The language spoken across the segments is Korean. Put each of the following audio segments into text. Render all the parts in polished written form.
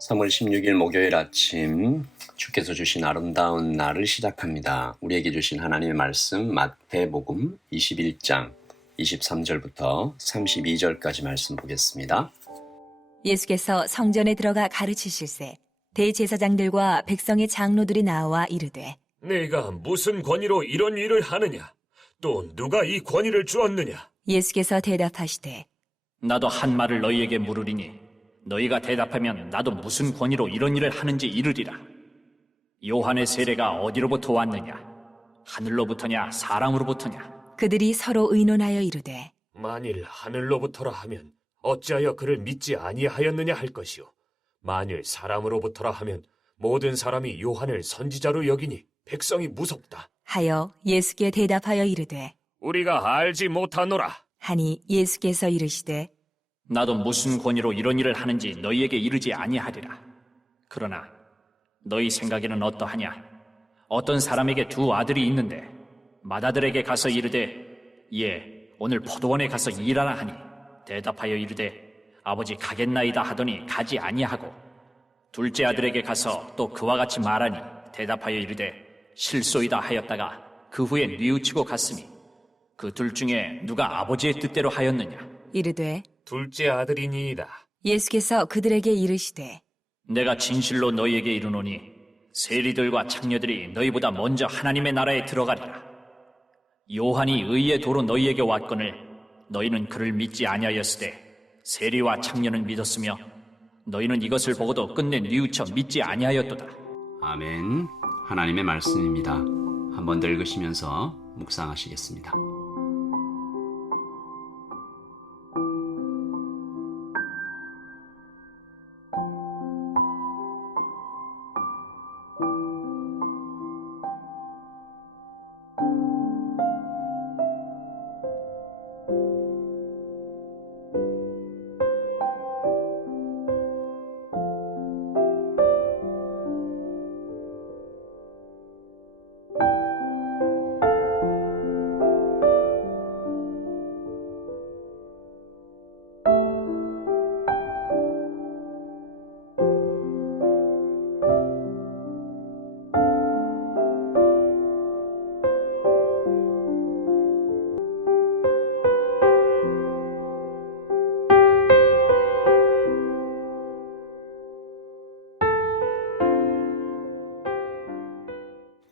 3월 16일 목요일 아침 주께서 주신 아름다운 날을 시작합니다. 우리에게 주신 하나님의 말씀 마태복음 21장 23절부터 32절까지 말씀 보겠습니다. 예수께서 성전에 들어가 가르치실세 대제사장들과 백성의 장로들이 나와 이르되 네가 무슨 권위로 이런 일을 하느냐? 또 누가 이 권위를 주었느냐? 예수께서 대답하시되 나도 한 말을 너희에게 물으리니 너희가 대답하면 나도 무슨 권위로 이런 일을 하는지 이르리라. 요한의 세례가 어디로부터 왔느냐? 하늘로부터냐 사람으로부터냐? 그들이 서로 의논하여 이르되 만일 하늘로부터라 하면 어찌하여 그를 믿지 아니하였느냐 할 것이요. 만일 사람으로부터라 하면 모든 사람이 요한을 선지자로 여기니 백성이 무섭다. 하여 예수께 대답하여 이르되 우리가 알지 못하노라. 하니 예수께서 이르시되 나도 무슨 권위로 이런 일을 하는지 너희에게 이르지 아니하리라. 그러나 너희 생각에는 어떠하냐? 어떤 사람에게 두 아들이 있는데 맏아들에게 가서 이르되 예, 오늘 포도원에 가서 일하라 하니 대답하여 이르되 아버지 가겠나이다 하더니 가지 아니하고 둘째 아들에게 가서 또 그와 같이 말하니 대답하여 이르되 실소이다 하였다가 그 후에 뉘우치고 갔으니 그 둘 중에 누가 아버지의 뜻대로 하였느냐? 이르되 둘째 아들이니이다. 예수께서 그들에게 이르시되 내가 진실로 너희에게 이르노니 세리들과 창녀들이 너희보다 먼저 하나님의 나라에 들어가리라. 요한이 의의 도로 너희에게 왔거늘 너희는 그를 믿지 아니하였으되 세리와 창녀는 믿었으며 너희는 이것을 보고도 끝내 뉘우쳐 믿지 아니하였도다. 아멘. 하나님의 말씀입니다. 한번 더 읽으시면서 묵상하시겠습니다.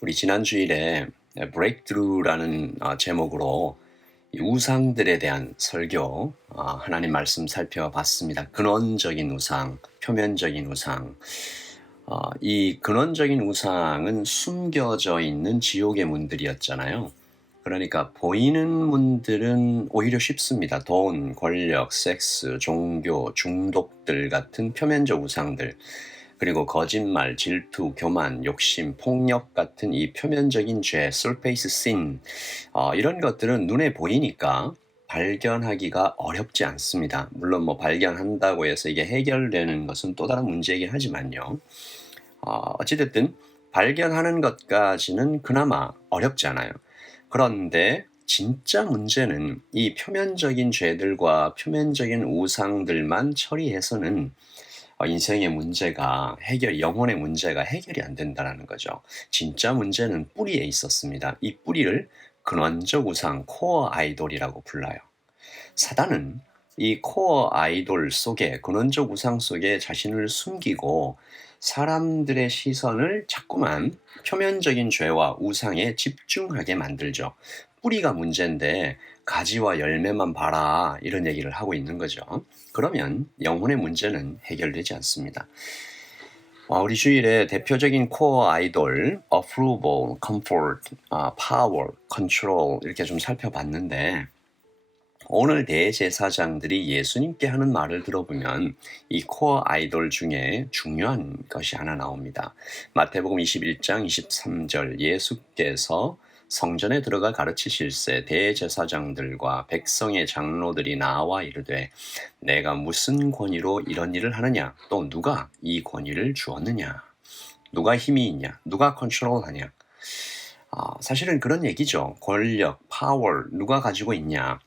우리 지난 주일에 브레이크트루라는 제목으로 이 우상들에 대한 설교, 하나님 말씀 살펴봤습니다. 근원적인 우상, 표면적인 우상. 이 근원적인 우상은 숨겨져 있는 지옥의 문들이었잖아요. 그러니까 보이는 문들은 오히려 쉽습니다. 돈, 권력, 섹스, 종교, 중독들 같은 표면적 우상들. 그리고 거짓말, 질투, 교만, 욕심, 폭력 같은 이 표면적인 죄, surface sin, 이런 것들은 눈에 보이니까 발견하기가 어렵지 않습니다. 물론 뭐 발견한다고 해서 이게 해결되는 것은 또 다른 문제이긴 하지만요. 어찌됐든 발견하는 것까지는 그나마 어렵지 않아요. 그런데 진짜 문제는 이 표면적인 죄들과 표면적인 우상들만 처리해서는 인생의 문제가 영혼의 문제가 해결이 안 된다는 거죠. 진짜 문제는 뿌리에 있었습니다. 이 뿌리를 근원적 우상, 코어 아이돌이라고 불러요. 사단은 이 코어 아이돌 속에, 근원적 우상 속에 자신을 숨기고 사람들의 시선을 자꾸만 표면적인 죄와 우상에 집중하게 만들죠. 뿌리가 문제인데 가지와 열매만 봐라, 이런 얘기를 하고 있는 거죠. 그러면 영혼의 문제는 해결되지 않습니다. 우리 주일에 대표적인 코어 아이돌, approval, comfort, power, control 이렇게 좀 살펴봤는데 오늘 대제사장들이 예수님께 하는 말을 들어보면 이 코어 아이돌 중에 중요한 것이 하나 나옵니다. 마태복음 21장 23절 예수께서 성전에 들어가 가르치실세 대제사장들과 백성의 장로들이 나와 이르되 내가 무슨 권위로 이런 일을 하느냐? 또 누가 이 권위를 주었느냐? 누가 힘이 있냐? 누가 컨트롤하냐? 사실은 그런 얘기죠. 권력, 파워, 누가 가지고 있냐.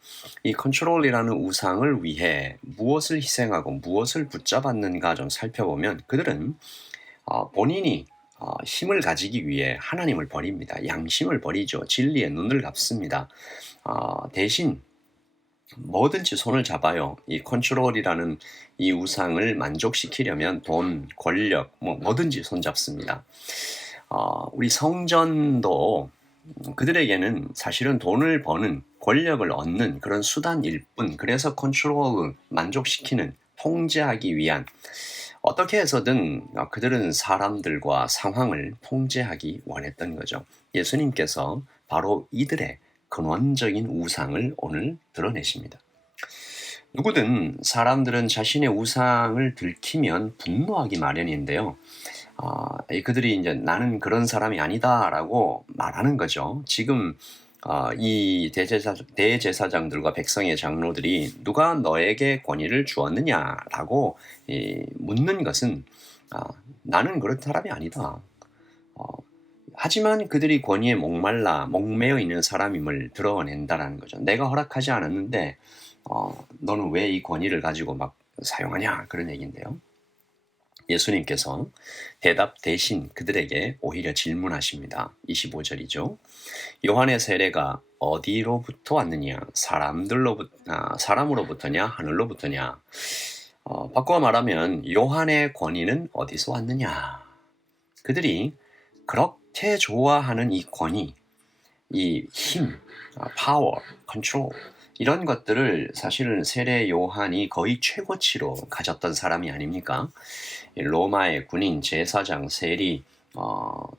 이 컨트롤이라는 우상을 위해 무엇을 희생하고 무엇을 붙잡았는가 좀 살펴보면 그들은 본인이 힘을 가지기 위해 하나님을 버립니다. 양심을 버리죠. 진리에 눈을 감습니다. 대신 뭐든지 손을 잡아요. 이 컨트롤이라는 이 우상을 만족시키려면 돈, 권력, 뭐든지 손 잡습니다. 우리 성전도 그들에게는 사실은 돈을 버는 권력을 얻는 그런 수단일 뿐, 그래서 컨트롤을 만족시키는, 통제하기 위한, 어떻게 해서든 그들은 사람들과 상황을 통제하기 원했던 거죠. 예수님께서 바로 이들의 근원적인 우상을 오늘 드러내십니다. 누구든 사람들은 자신의 우상을 들키면 분노하기 마련인데요. 그들이 이제 나는 그런 사람이 아니다라고 말하는 거죠. 지금 이 대제사장들과 백성의 장로들이 누가 너에게 권위를 주었느냐라고 묻는 것은 나는 그런 사람이 아니다. 하지만 그들이 권위에 목매어 있는 사람임을 드러낸다라는 거죠. 내가 허락하지 않았는데 너는 왜 이 권위를 가지고 막 사용하냐, 그런 얘기인데요. 예수님께서 대답 대신 그들에게 오히려 질문하십니다. 25절이죠. 요한의 세례가 어디로부터 왔느냐? 사람으로부터냐? 하늘로부터냐? 바꿔 말하면 요한의 권위는 어디서 왔느냐? 그들이 그렇게 좋아하는 이 권위, 이 힘, 파워, 컨트롤, 이런 것들을 사실은 세례 요한이 거의 최고치로 가졌던 사람이 아닙니까? 로마의 군인, 제사장, 세리,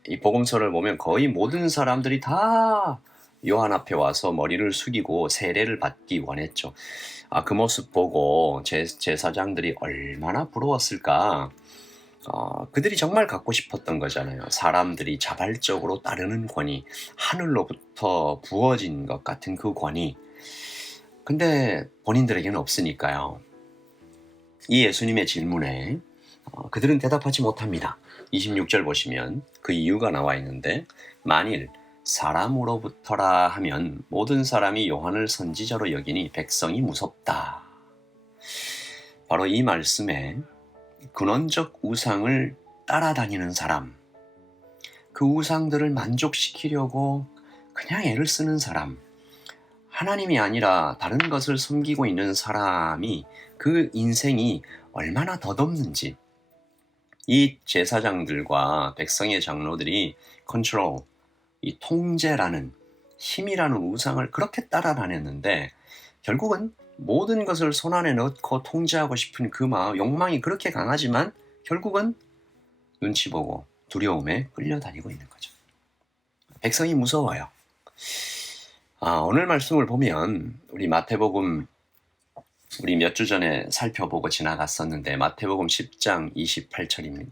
이 복음서를 보면 거의 모든 사람들이 다 요한 앞에 와서 머리를 숙이고 세례를 받기 원했죠. 그 모습 보고 제사장들이 얼마나 부러웠을까. 그들이 정말 갖고 싶었던 거잖아요. 사람들이 자발적으로 따르는 권위, 하늘로부터 부어진 것 같은 그 권위. 근데 본인들에게는 없으니까요. 이 예수님의 질문에 그들은 대답하지 못합니다. 26절 보시면 그 이유가 나와 있는데, 만일 사람으로부터라 하면 모든 사람이 요한을 선지자로 여기니 백성이 무섭다. 바로 이 말씀에 근원적 우상을 따라다니는 사람, 그 우상들을 만족시키려고 그냥 애를 쓰는 사람, 하나님이 아니라 다른 것을 섬기고 있는 사람이 그 인생이 얼마나 덧없는지, 이 제사장들과 백성의 장로들이 컨트롤, 이 통제라는 힘이라는 우상을 그렇게 따라다녔는데 결국은 모든 것을 손안에 넣고 통제하고 싶은 그 마음, 욕망이 그렇게 강하지만 결국은 눈치 보고 두려움에 끌려다니고 있는 거죠. 백성이 무서워요. 오늘 말씀을 보면 우리 마태복음, 우리 몇 주 전에 살펴보고 지나갔었는데 마태복음 10장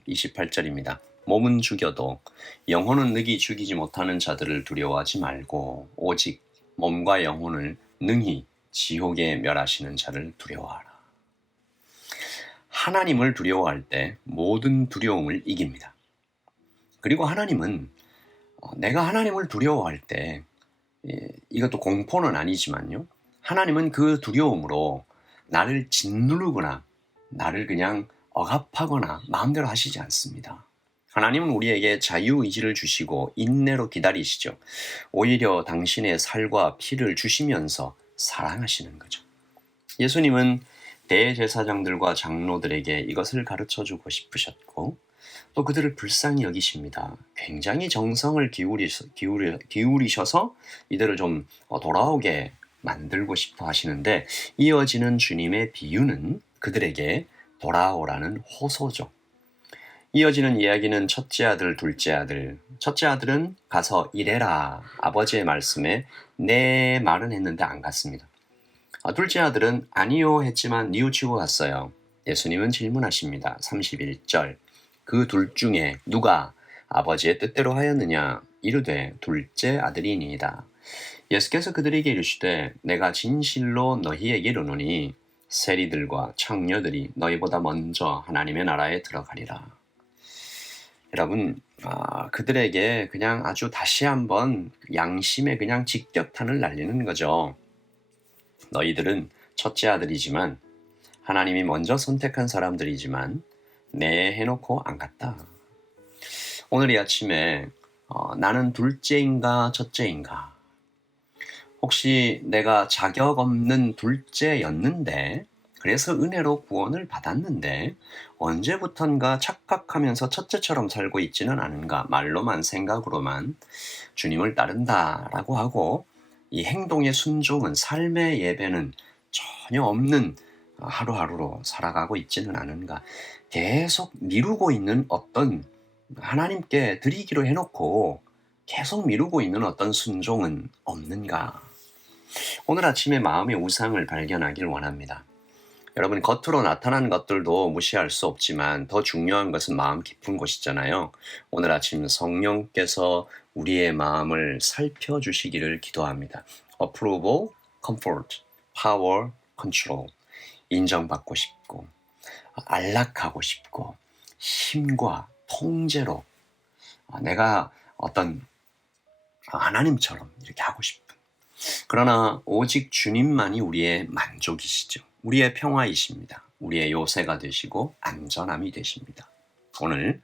28절입니다. 몸은 죽여도 영혼은 능히 죽이지 못하는 자들을 두려워하지 말고 오직 몸과 영혼을 능히 지옥에 멸하시는 자를 두려워하라. 하나님을 두려워할 때 모든 두려움을 이깁니다. 그리고 하나님은 내가 하나님을 두려워할 때, 이것도 공포는 아니지만요, 하나님은 그 두려움으로 나를 짓누르거나 나를 그냥 억압하거나 마음대로 하시지 않습니다. 하나님은 우리에게 자유의지를 주시고 인내로 기다리시죠. 오히려 당신의 살과 피를 주시면서 사랑하시는 거죠. 예수님은 대제사장들과 장로들에게 이것을 가르쳐주고 싶으셨고 또 그들을 불쌍히 여기십니다. 굉장히 정성을 기울이셔서 이들을 좀 돌아오게 만들고 싶어 하시는데, 이어지는 주님의 비유는 그들에게 돌아오라는 호소죠. 이어지는 이야기는 첫째 아들, 둘째 아들. 첫째 아들은 가서 일해라. 아버지의 말씀에 네 말은 했는데 안 갔습니다. 둘째 아들은 아니요 했지만 뉘우치고 갔어요. 예수님은 질문하십니다. 31절. 그 둘 중에 누가 아버지의 뜻대로 하였느냐? 이르되 둘째 아들이니이다. 예수께서 그들에게 이르시되 내가 진실로 너희에게 이르노니 세리들과 창녀들이 너희보다 먼저 하나님의 나라에 들어가리라. 여러분, 그들에게 그냥 아주 다시 한번 양심에 그냥 직격탄을 날리는 거죠. 너희들은 첫째 아들이지만 하나님이 먼저 선택한 사람들이지만 내 해놓고 안 갔다. 오늘 이 아침에 나는 둘째인가 첫째인가? 혹시 내가 자격 없는 둘째였는데 그래서 은혜로 구원을 받았는데 언제부턴가 착각하면서 첫째처럼 살고 있지는 않은가? 말로만 생각으로만 주님을 따른다라고 하고 이 행동의 순종은 삶의 예배는 전혀 없는 하루하루로 살아가고 있지는 않은가? 계속 미루고 있는 어떤 하나님께 드리기로 해놓고 계속 미루고 있는 어떤 순종은 없는가? 오늘 아침에 마음의 우상을 발견하길 원합니다. 여러분, 겉으로 나타난 것들도 무시할 수 없지만 더 중요한 것은 마음 깊은 곳이잖아요. 오늘 아침 성령께서 우리의 마음을 살펴주시기를 기도합니다. Approval, comfort, power, control. 인정받고 싶고, 안락하고 싶고, 힘과 통제로 내가 어떤 하나님처럼 이렇게 하고 싶은. 그러나 오직 주님만이 우리의 만족이시죠. 우리의 평화이십니다. 우리의 요새가 되시고 안전함이 되십니다. 오늘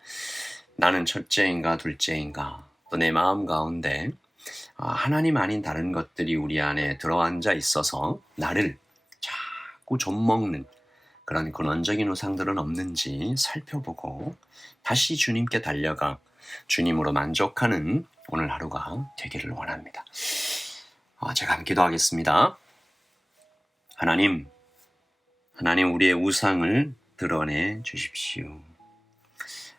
나는 첫째인가 둘째인가 또 내 마음 가운데 하나님 아닌 다른 것들이 우리 안에 들어앉아 있어서 나를 자꾸 좀먹는 그런 근원적인 우상들은 없는지 살펴보고 다시 주님께 달려가 주님으로 만족하는 오늘 하루가 되기를 원합니다. 제가 함께 기도하겠습니다. 하나님 우리의 우상을 드러내 주십시오.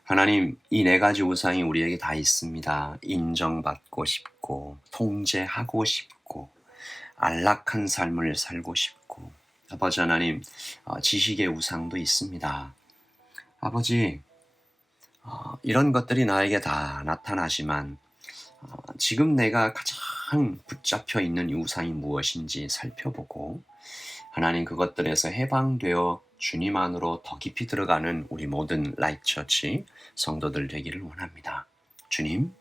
하나님, 이 네 가지 우상이 우리에게 다 있습니다. 인정받고 싶고, 통제하고 싶고, 안락한 삶을 살고 싶고, 아버지 하나님, 지식의 우상도 있습니다. 아버지, 이런 것들이 나에게 다 나타나지만 지금 내가 가장 붙잡혀 있는 이 우상이 무엇인지 살펴보고 하나님 그것들에서 해방되어 주님 안으로 더 깊이 들어가는 우리 모든 라이트처치 성도들 되기를 원합니다. 주님,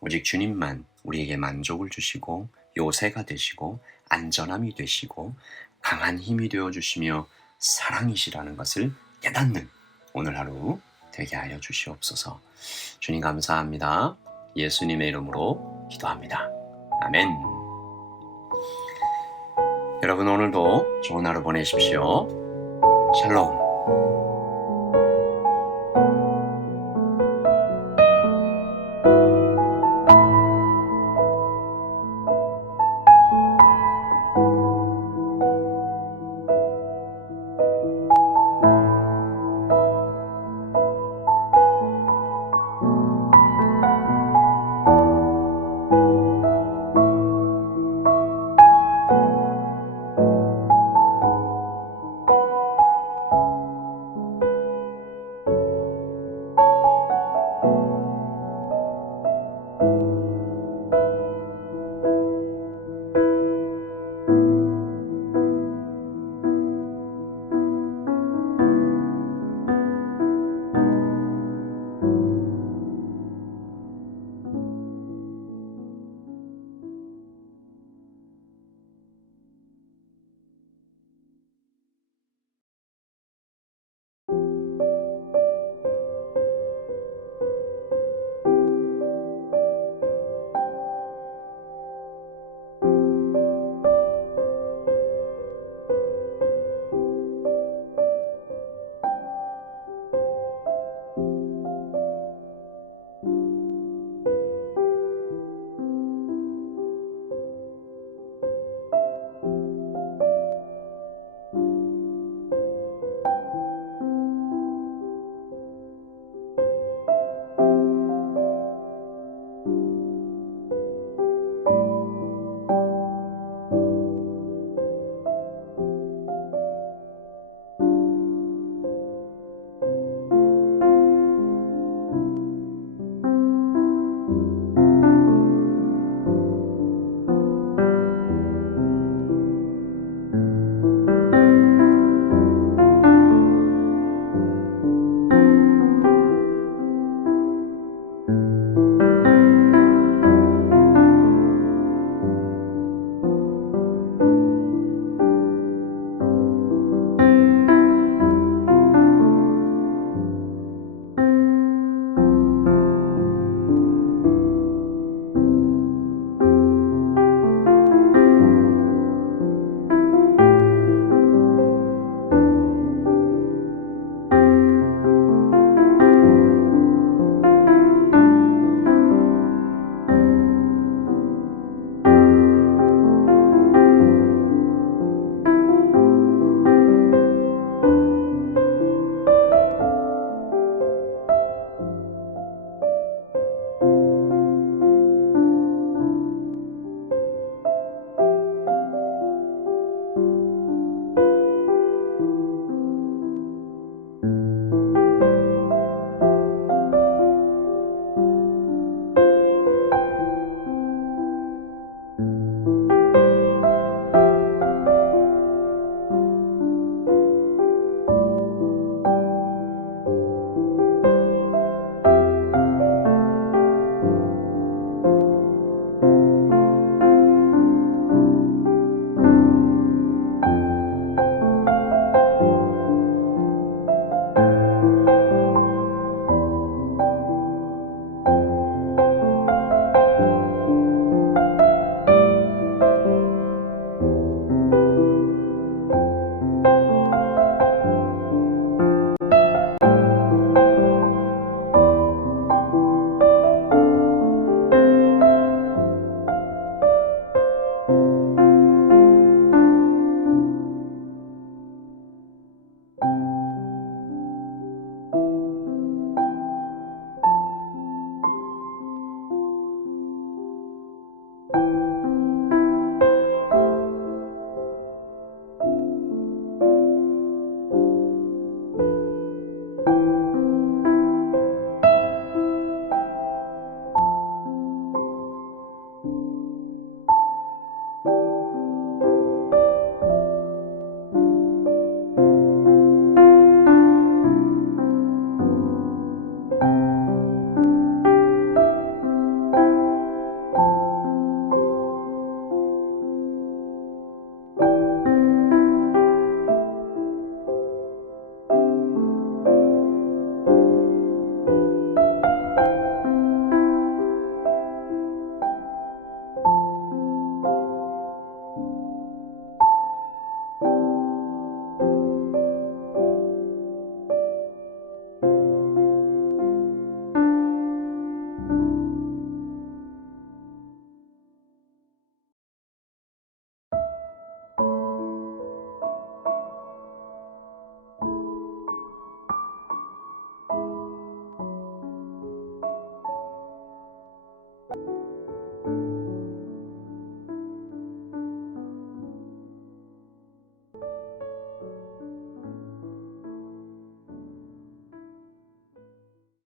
오직 주님만 우리에게 만족을 주시고 요새가 되시고 안전함이 되시고 강한 힘이 되어주시며 사랑이시라는 것을 깨닫는 오늘 하루 되게 하여 주시옵소서. 주님 감사합니다. 예수님의 이름으로 기도합니다. 아멘. 여러분 오늘도 좋은 하루 보내십시오. 샬롬.